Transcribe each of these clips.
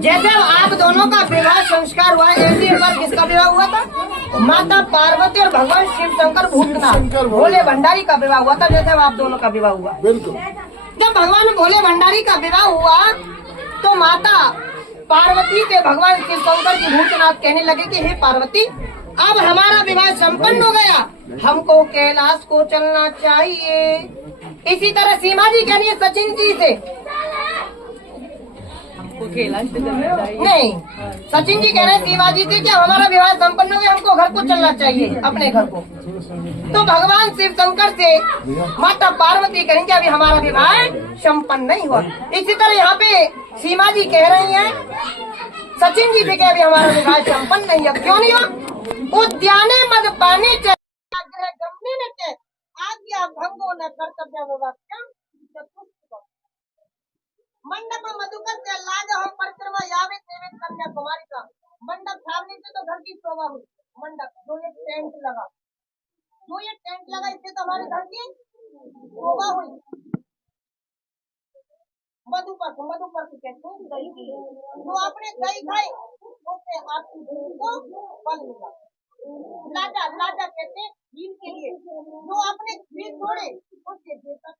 जैसे आप दोनों का विवाह संस्कार हुआ है, ऐसे एक बार किसका विवाह हुआ था? माता पार्वती और भगवान शिव शंकर भूतनाथ भोले भंडारी का विवाह हुआ था। जैसे आप दोनों का विवाह हुआ, बिल्कुल। जब भगवान भोले भंडारी का विवाह हुआ तो माता पार्वती से भगवान शिव शंकर की भूतनाथ कहने लगे कि हे पार्वती, अब हमारा विवाह संपन्न हो गया, हमको कैलाश को चलना चाहिए। इसी तरह सीमा जी कह रही है सचिन जी से, नहीं, सचिन जी कह रहे हैं सीमा जी से कि हमारा विवाह संपन्न हो गया, हमको घर को चलना चाहिए, अपने घर को। तो भगवान शिव शंकर से माता पार्वती कहेंगे अभी हमारा विवाह संपन्न नहीं हुआ। इसी तरह यहाँ पे सीमा जी कह रही हैं सचिन जी से कि अभी हमारा विवाह संपन्न नहीं है। क्यों नहीं हुआ? उद्याने मद पाने आज्ञा भंगो न कर्तव्य मंडप मधुकर से लाज हम परिक्रमा यावे देवे कन्याकुमारी का। मंडप सामने से तो घर की शोभा हुई, मंडप जो ये टेंट लगा इससे तो हमारे घर की शोभा हुई। मधुपर कहते हैं दही की, जो आपने दही खाई उससे आपकी भूख को फल मिला। लाजा कहते हैं घी के लिए, जो आपने घी छोड़े उससे देवता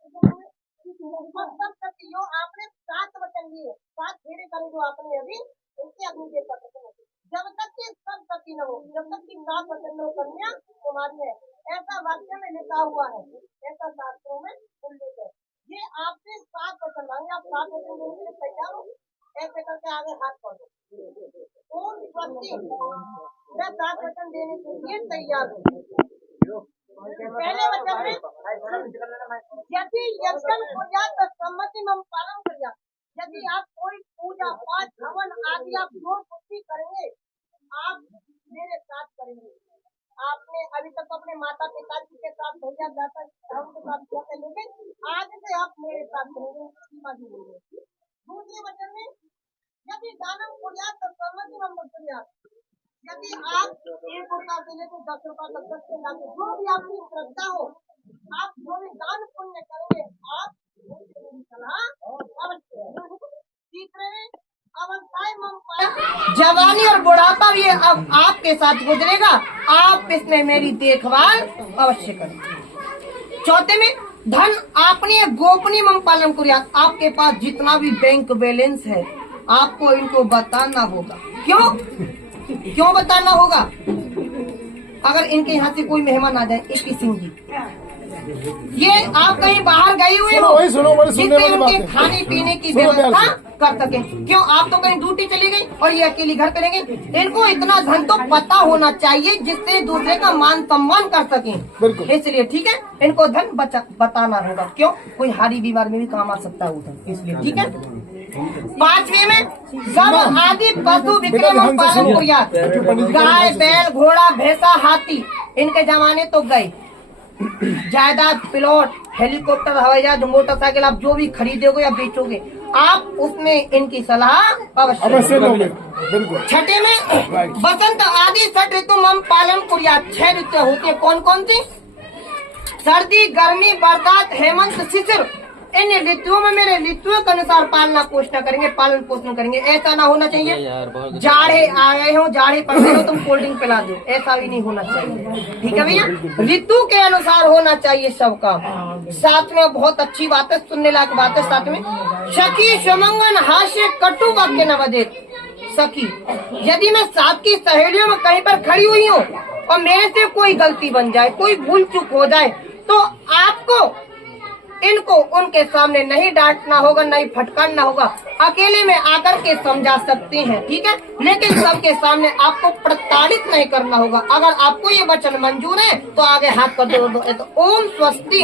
जो आपने 7 वचन लिए, 7 फेरे करे जो आपने अभी, उससे अग्नि देवता प्रसन्न। जब तक कि सब सती न हो, जब तक कि 9 वचन न हो कन्या कुमारी है, ऐसा वाक्य में लिखा हुआ है, ऐसा शास्त्रों में उल्लेख है। ये आपसे 7 वचन मांगे, आप 7 वचन देने के लिए तैयार हो? ऐसे करके आगे हाथ पढ़ो। ओम स्वस्ति, मैं 7 वचन देने के लिए तैयार हूँ। पहले वचन में यदि यज्ञ हो जाए तो सम्मति मम पालन कर जा। यदि आप कोई पूजा पाठ हवन आदि आप जो कुछ भी करेंगे, आप मेरे साथ करेंगे। आपने अभी तक अपने माता पिता जी के साथ भैया जाता हम के साथ किया था, लेकिन आज से आप मेरे साथ करेंगे। दूसरे वचन में यदि दानम हो जाए तो सम्मति मम कर जा। यदि आप 1 रुपया से लेकर 10 रुपया तक 10 के लाख जो भी आपकी श्रद्धा हो, आप जो भी दान पुण्य करेंगे, आप जवानी और बुढ़ापा भी अब आपके साथ गुजरेगा, आप इसमें मेरी देखभाल अवश्य करें। चौथे में धन आपने गोपनीय मम पालन करिया। आपके पास जितना भी बैंक बैलेंस है आपको इनको बताना होगा। क्यों बताना होगा? अगर इनके यहाँ से कोई मेहमान आ जाए, एक सिंह जी, ये आप कहीं बाहर गए हुए हो जिससे उनके खाने पीने की व्यवस्था कर सके। क्यों? आप तो कहीं ड्यूटी चली गई और ये अकेली घर करेंगे। इनको इतना धन तो पता होना चाहिए जिससे दूसरे का मान सम्मान कर सके। इसलिए ठीक है, इनको धन बताना होगा। क्यों? कोई हारी बीमार में भी काम आ सकता है उधर, इसलिए ठीक है। 5वें में सब आदि पशु विक्रम पालन करिया। गाय बैल घोड़ा भैंसा हाथी इनके जमाने तो गए। जायदाद प्लॉट हेलीकॉप्टर हवाई जहाज मोटरसाइकिल आप जो भी खरीदोगे या बेचोगे, आप उसमें इनकी सलाह अवश्य लोगे। 6ठे में बसंत आदि 6 ऋतु मम पालन करिया। 6 ऋतु होती है, कौन कौन सी? सर्दी गर्मी बरसात हेमंत शिशिर। इन ऋतुओं में मेरे ऋतुओं के अनुसार पालन पोषण करेंगे। ऐसा ना होना चाहिए जाड़े आए हो जाड़े पड़ रहे हो तुम कोल्ड ड्रिंक पिला दो, ऐसा भी नहीं होना चाहिए। ठीक है भैया, ऋतु के अनुसार होना चाहिए सबका। 7 में बहुत अच्छी बात है, सुनने लायक बात है। 7 में सखी सुमंगन हास्य कटु वाक्य न बजे। सखी, यदि मैं साथ की सहेलियों में कहीं पर खड़ी हुई हूँ और मेरे से कोई गलती बन जाए, कोई भूल चूक हो जाए, तो आपको इनको उनके सामने नहीं डांटना होगा, नहीं फटकारना होगा। अकेले में आकर के समझा सकते हैं, ठीक है, लेकिन सबके सामने आपको प्रताड़ित नहीं करना होगा। अगर आपको ये वचन मंजूर है तो आगे हाथ कर दो। तो ओम स्वस्ति,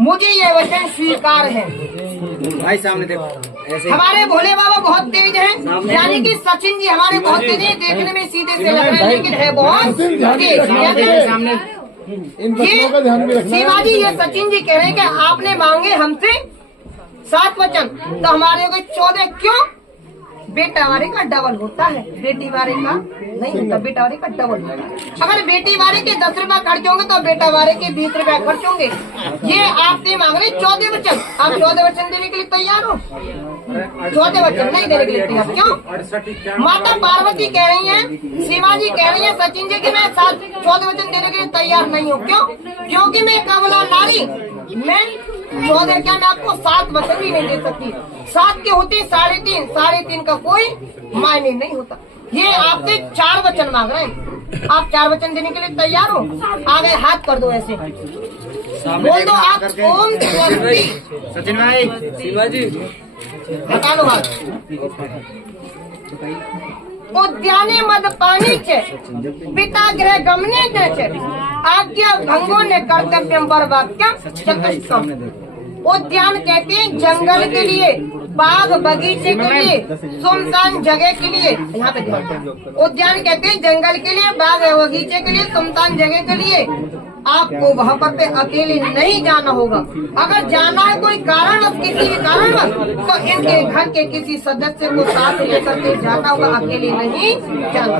मुझे ये वचन स्वीकार है। भाई सामने देखो, ऐसे हमारे भोले बाबा बहुत तेज हैं, यानी कि सचिन जी हमारे बहुत तेज हैं। देखने में सीधे से लग रहे हैं लेकिन है बहुत तेज। सीमा जी, ये सचिन जी कह रहे हैं कि आपने मांगे हमसे 7 वचन, तो हमारे हो गए 14। क्यों? बेटा वाले का डबल होता है, बेटी वाले का नहीं होता, बेटा वाले का डबल होता है। अगर बेटी वाले के 10 रुपया खर्च होंगे तो बेटा वाले के 20 रुपया खर्च होंगे। ये आपसे मांग रहे 14 वचन, आप 14 वचन देने के लिए तैयार हो? 14 वचन नहीं देने के लिए तैयार, क्यों? माता पार्वती कह रही है, शिवाजी कह रही है सचिन जी की मैं 14 वचन देने के लिए तैयार नहीं हूँ। क्यों? क्योंकि मैं कमला नारी, मैं 14 क्या मैं आपको 7 वचन भी नहीं दे सकती। 7 के होते 3.5, 3.5 का कोई मायने नहीं होता। ये आपसे 4 वचन मांग रहे हैं, आप 4 वचन देने के लिए तैयार हो? आगे हाथ कर दो ऐसे, बोल दो आप ओम स्वस्ति। सचिन भाई, शिवाजी हटा लो हाथ। उद्याने मद पानी छे, पिता गृह गमने छे, आज्ञा भंगो ने कर्तव्यम पर वाक्यम चतुष्टयम। उद्यान कहते हैं जंगल के लिए, बाग बगीचे के लिए, सुनसान जगह के लिए। यहाँ पे उद्यान कहते हैं जंगल के लिए, बाग बगीचे के लिए, सुनसान जगह के लिए। आपको वहाँ पर पे अकेले नहीं जाना होगा। अगर जाना है कोई कारण, किसी भी कारण, तो इनके घर के किसी सदस्य को साथ लेकर के जाना होगा, अकेले नहीं जाना।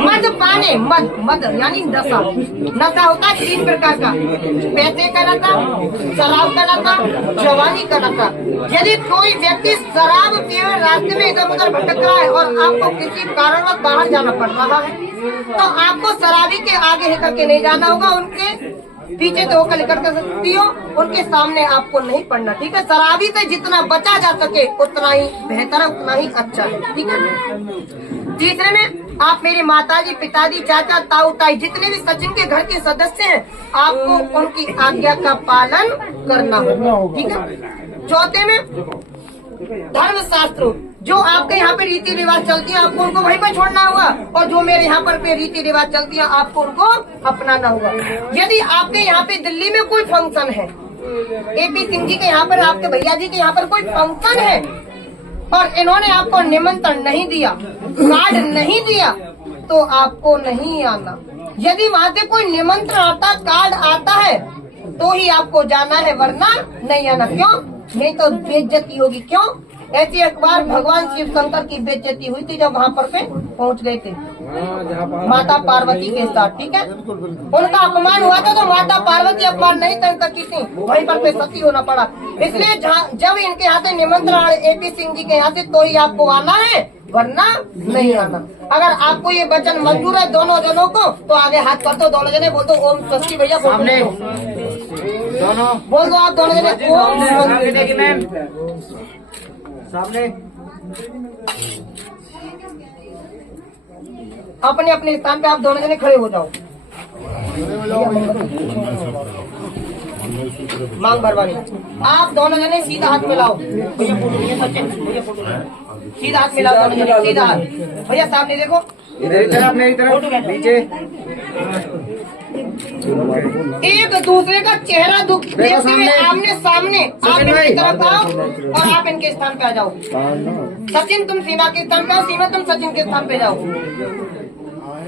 मद पाने, मद यानी नशा। नशा होता है 3 प्रकार का, पैसे का नशा, शराब का नशा, जवानी का नशा। यदि कोई व्यक्ति शराब पिए रास्ते में इधर उधर भटक रहा है और आपको किसी कारणवश बाहर जाना पड़ रहा है, तो आपको शराबी के आगे लेकर के नहीं जाना होगा, उनके पीछे से होकर लेकर सकती हो, उनके सामने आपको नहीं पड़ना। ठीक है, शराबी से जितना बचा जा सके उतना ही बेहतर है, उतना ही अच्छा है। ठीक है। तीसरे में आप मेरे माताजी, पिताजी, चाचा, ताऊ, ताई जितने भी सचिन के घर के सदस्य हैं, आपको उनकी आज्ञा का पालन करना होगा। ठीक है। चौथे में धर्म शास्त्र, जो आपके यहाँ पे रीति रिवाज चलती है आपको उनको वहीं पर छोड़ना होगा, और जो मेरे यहाँ पर पे रीति रिवाज चलती है आपको उनको अपनाना होगा। यदि आपके यहाँ पे दिल्ली में कोई फंक्शन है, AP सिंह जी के यहाँ पर, आपके भैया जी के यहाँ पर कोई फंक्शन है और इन्होंने आपको निमंत्रण नहीं दिया, कार्ड नहीं दिया, तो आपको नहीं आना। यदि वहाँ से कोई निमंत्रण आता, कार्ड आता है, तो ही आपको जाना है, वरना नहीं आना। क्यों? नहीं तो बेइज्जती होगी। क्यों? ऐसी एक बार भगवान शिव शंकर की बेइज्जती हुई थी जब वहाँ पर पे पहुँच गए थे माता पार्वती के साथ। ठीक है, उनका अपमान हुआ था, तो माता पार्वती अपमान नहीं कर सकती थी, वहीं पर पे सती होना पड़ा। इसलिए जब इनके यहाँ से निमंत्रण AP सिंह जी के यहाँ से, तो ही आपको आना है, वरना नहीं आना। अगर आपको ये वचन मंजूर है दोनों जनों को, तो आगे हाथ कर दो, दोनों जने बोल दो ओम स्वस्ति। भैया सामने दोनों बोल दो, आप दोनों जने ओम स्वस्ति। मैम सामने अपने अपने स्थान पे आप दोनों जने खड़े हो जाओ। मांग भरवानी, आप दोनों जने सीधा हाथ मिलाओ। भैया फोटो, भैया सचिन, भैया फोटो, सीधा हाथ मिलाओ दोनों जने, सीधा हाथ। भैया सामने देखो, इधर मेरी तरफ नीचे। एक दूसरे का चेहरा देखते हुए आमने सामने आप इनकी तरफ आओ और आप इनके स्थान पे आ जाओ। सचिन तुम सीमा के स्थान पे आओ, सीमा तुम सचिन के स्थान पे जाओ।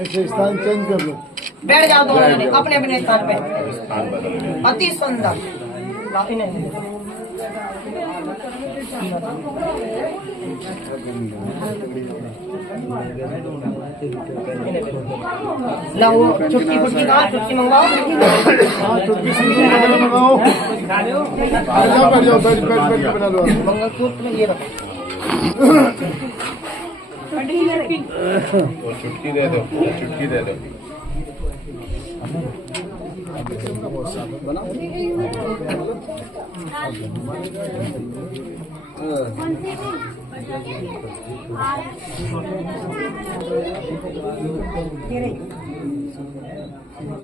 स्थान चेंज कर लो, बैठ जाओ दोनों जने अपने अपने स्थान पे। अति सुंदर। ना वो छुट्टी फुट्टी कहाँ, छुट्टी मंगवाओ। बैठ जाओ, बैठ के बना लो। मंगलसूत्र में ये रखो। छुट्टी दे दो, छुट्टी दे दो।